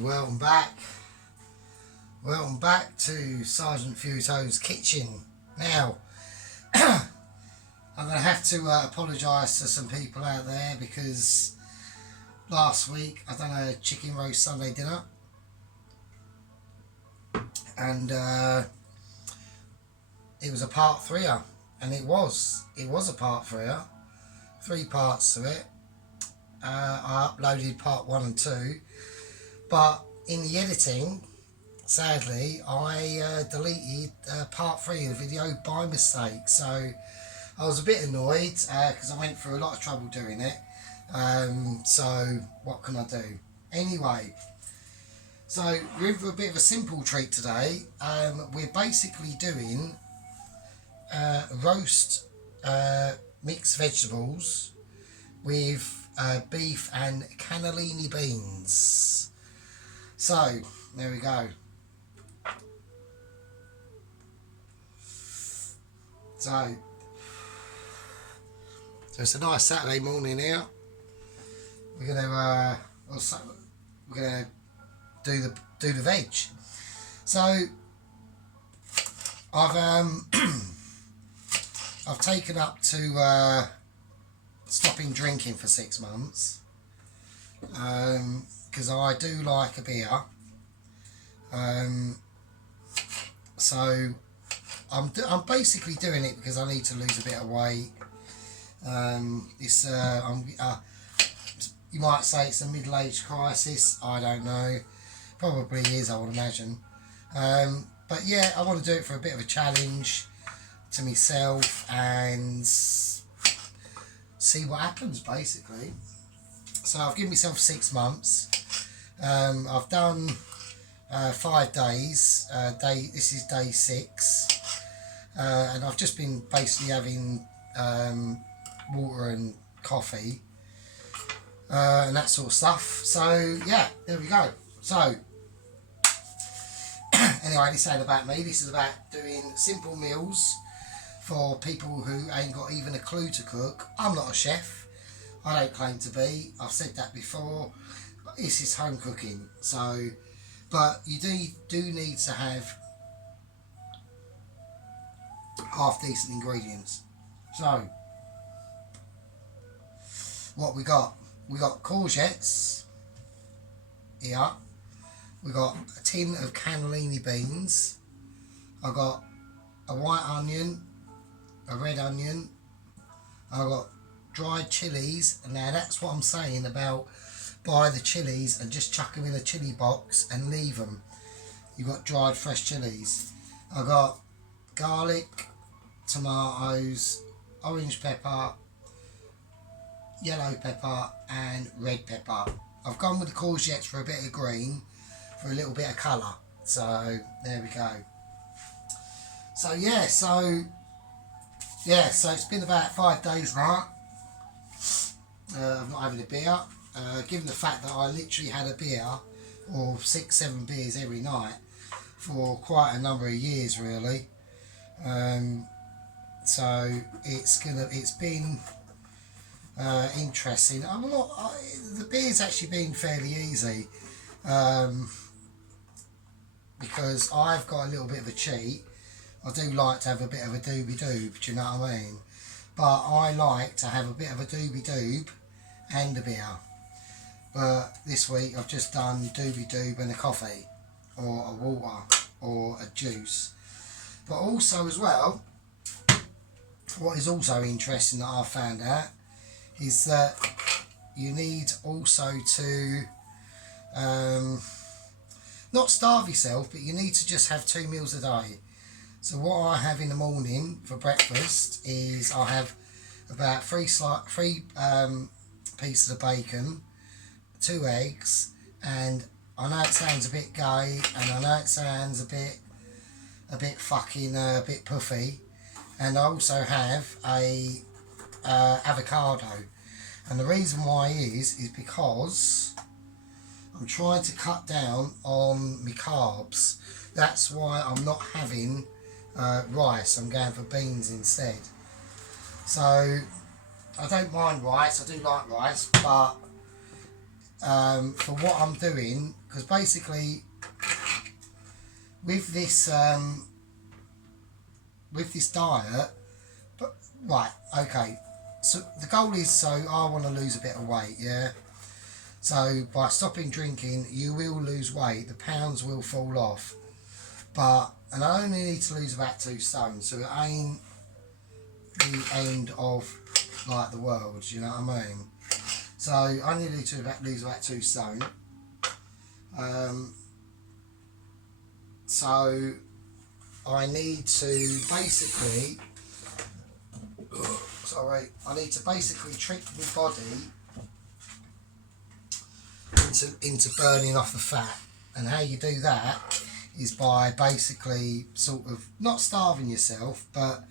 and welcome back. Welcome back to Sergeant Futo's kitchen. Now, I'm going to have to apologise to some people out there because last week I done a chicken roast Sunday dinner and it was a part 3er, and it was a part 3er, 3 parts to it. I uploaded part 1 and 2, but in the editing, sadly, I deleted part 3 of the video by mistake. So I was a bit annoyed because I went through a lot of trouble doing it. So what can I do? Anyway, so we're in for a bit of a simple treat today. We're basically doing roast mixed vegetables with beef and cannellini beans. So there we go. So it's a nice Saturday morning here. We're gonna do the veg. So I've taken up to stopping drinking for 6 months because I do like a beer. So I'm basically doing it because I need to lose a bit of weight. You might say it's a middle-age crisis. I don't know. Probably is, I would imagine. But yeah, I want to do it for a bit of a challenge to myself and see what happens, basically. So I've given myself 6 months. I've done 5 days. This is day 6, and I've just been basically having water and coffee and that sort of stuff. So yeah, there we go. So anyway, this ain't about me. This is about doing simple meals for people who ain't got even a clue to cook. I'm not a chef. I don't claim to be. I've said that before. This is home cooking. So, but you do need to have half decent ingredients. So, what we got? We got courgettes here. We got a tin of cannellini beans. I got a white onion, a red onion. I got dried chilies. And now that's what I'm saying about buy the chilies and just chuck them in a chili box and leave them. You got dried fresh chilies. I got garlic, tomatoes, orange pepper, yellow pepper and red pepper. I've gone with the courgettes for a bit of green, for a little bit of colour. So there we go. So yeah, so it's been about 5 days now. I'm not having a beer. Given the fact that I literally had a beer or 6-7 beers every night for quite a number of years, really. So it's been interesting. The beer's actually been fairly easy because I've got a little bit of a cheat. I do like to have a bit of a doobie-doob, do you know what I mean? But I like to have a bit of a doobie-doob and a beer. But this week I've just done doobie-doob and a coffee, or a water, or a juice. But also as well, what is also interesting that I've found out is that you need also to not starve yourself, but you need to just have 2 meals a day. So what I have in the morning for breakfast is I have about 3 pieces of bacon, 2 eggs, and I know it sounds a bit gay, and I know it sounds a bit fucking a bit puffy, and I also have a avocado. And the reason why is because I'm trying to cut down on my carbs. That's why I'm not having rice. I'm going for beans instead. So I don't mind rice. I do like rice, but for what I'm doing, because basically with this diet, but right, okay. So the goal is, so I want to lose a bit of weight, yeah. So by stopping drinking, you will lose weight. The pounds will fall off, and I only need to lose about 2 stone, so it ain't the end of like the world. You know what I mean? So I need to lose about 2 stone. So I need to basically, I need to basically trick my body into burning off the fat. And how you do that is by basically sort of not starving yourself, but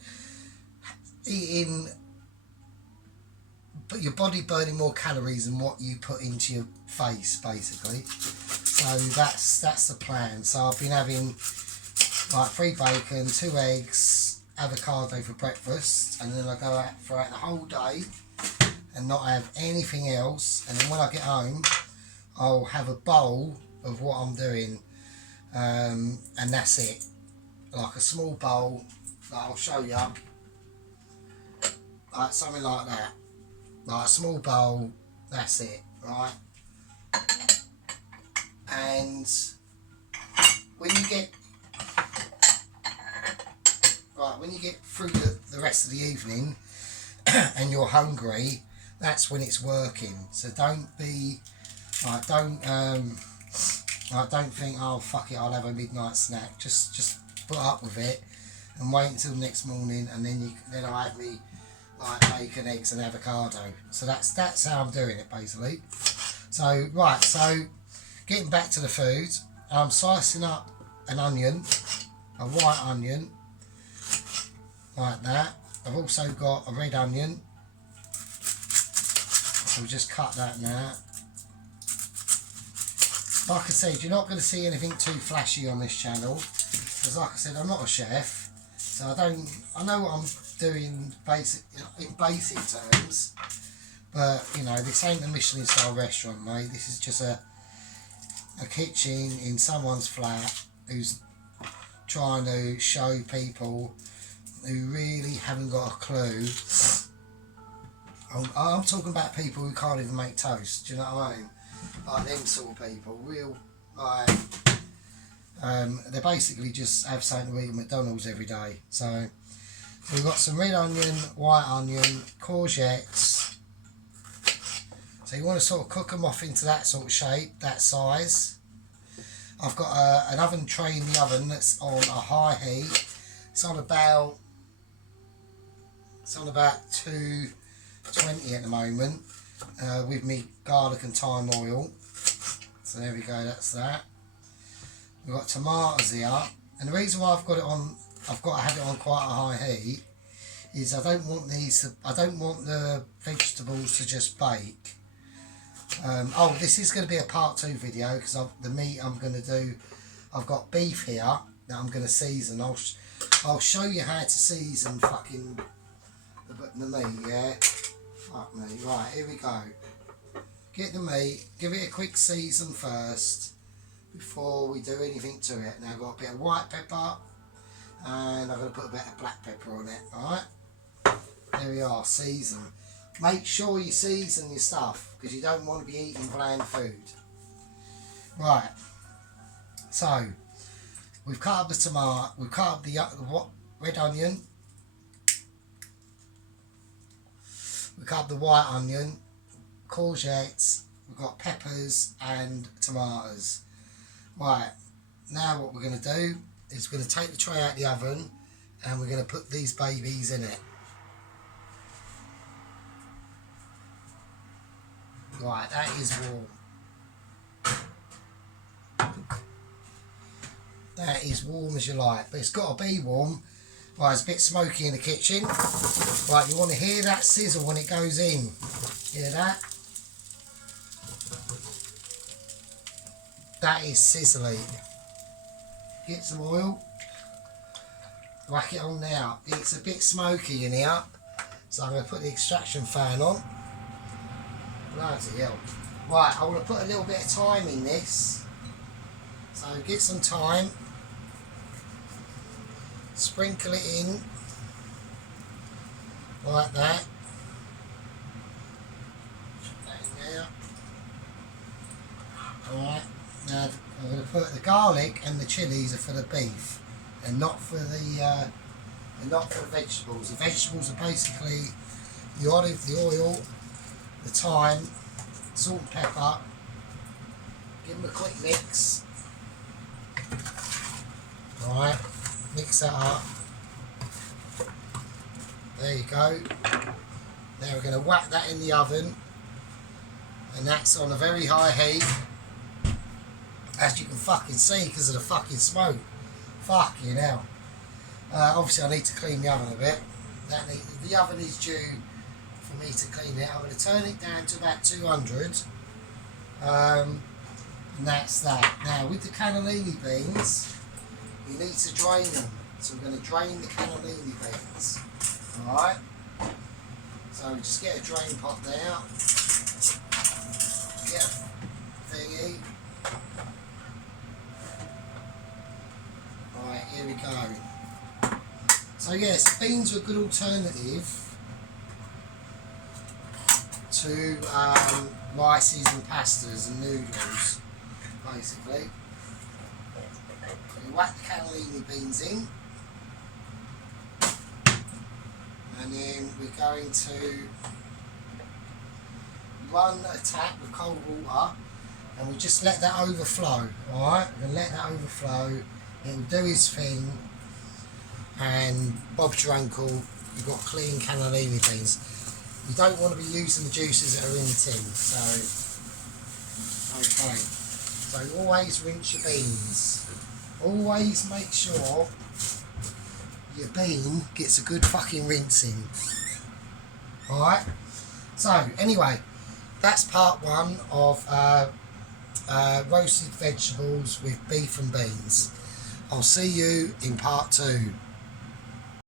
your body burning more calories than what you put into your face, basically. So that's the plan. So I've been having like 3 bacon, 2 eggs, avocado for breakfast, and then I go out throughout the whole day and not have anything else. And then when I get home, I'll have a bowl of what I'm doing, and that's it. Like a small bowl that I'll show you, like something like that. Like a small bowl, that's it, right? And when you get through the rest of the evening and you're hungry, that's when it's working. So don't be like, don't think, oh fuck it, I'll have a midnight snack. Just put up with it and wait until the next morning, and then I'll have me like bacon, eggs and avocado. So that's how I'm doing it, basically. So right, so getting back to the food, I'm slicing up an onion, a white onion, like that. I've also got a red onion, so we'll just cut that now. Like I said, you're not going to see anything too flashy on this channel, because like I said, I'm not a chef, so I know what I'm doing in basic terms, but you know, this ain't a Michelin star restaurant, mate. This is just a kitchen in someone's flat who's trying to show people who really haven't got a clue. I'm talking about people who can't even make toast, do you know what I mean? Like them sort of people, real, like, they basically just have something to eat at McDonald's every day. So we've got some red onion, white onion, courgettes. So you want to sort of cook them off into that sort of shape, that size. I've got an oven tray in the oven that's on a high heat. It's on about 220 at the moment, with me garlic and thyme oil. So there we go, that's that. We've got tomatoes here, and the reason why I've got to have it on quite a high heat is I don't want the vegetables to just bake. This is going to be a part 2 video, because the meat I'm going to do, I've got beef here that I'm going to season. I'll show you how to season fucking the meat, yeah? Fuck me. Right, here we go. Get the meat, give it a quick season first before we do anything to it. Now I've got a bit of white pepper, and I'm going to put a bit of black pepper on it, alright? There we are, season. Make sure you season your stuff, because you don't want to be eating bland food. Right, so we've cut up the tomato, we've cut up the red onion, we cut up the white onion, courgettes, we've got peppers and tomatoes. Right, now what we're going to do is we're going to take the tray out of the oven, and we're going to put these babies in it. Right, that is warm. That is warm as you like, but it's got to be warm. Right, it's a bit smoky in the kitchen. Right, you want to hear that sizzle when it goes in. Hear that? That is sizzling. Get some oil. Whack it on now. It's a bit smoky in here, so I'm going to put the extraction fan on. Bloody hell. Right, I want to put a little bit of thyme in this. So get some thyme. Sprinkle it in. Like that. Put that in there. Alright, now I'm going to put the garlic and the chilies are for the beef and not for the vegetables. The vegetables are basically the olive, the oil, the thyme, salt and pepper. Give them a quick mix. Alright, mix that up. There you go. Now we're going to whack that in the oven, and that's on a very high heat, as you can fucking see because of the fucking smoke. Fucking hell. Obviously I need to clean the oven a bit. The oven is due for me to clean it. I'm going to turn it down to about 200, and that's that. Now with the cannellini beans, you need to drain them. So we're going to drain the cannellini beans. Alright, so just get a drain pot there, get a thingy. Alright, here we go. So yes, beans are a good alternative to rices and pastas and noodles, basically. So you whack the cannellini beans in. And then we're going to run a tap with cold water, and we just let that overflow. Alright, we're going to let that overflow. It'll do his thing, and Bob's your uncle. You've got clean cannellini beans. You don't want to be using the juices that are in the tin. So, okay. So always rinse your beans. Always make sure your bean gets a good fucking rinsing. Alright, so anyway, that's part one of roasted vegetables with beef and beans. I'll see you in part two.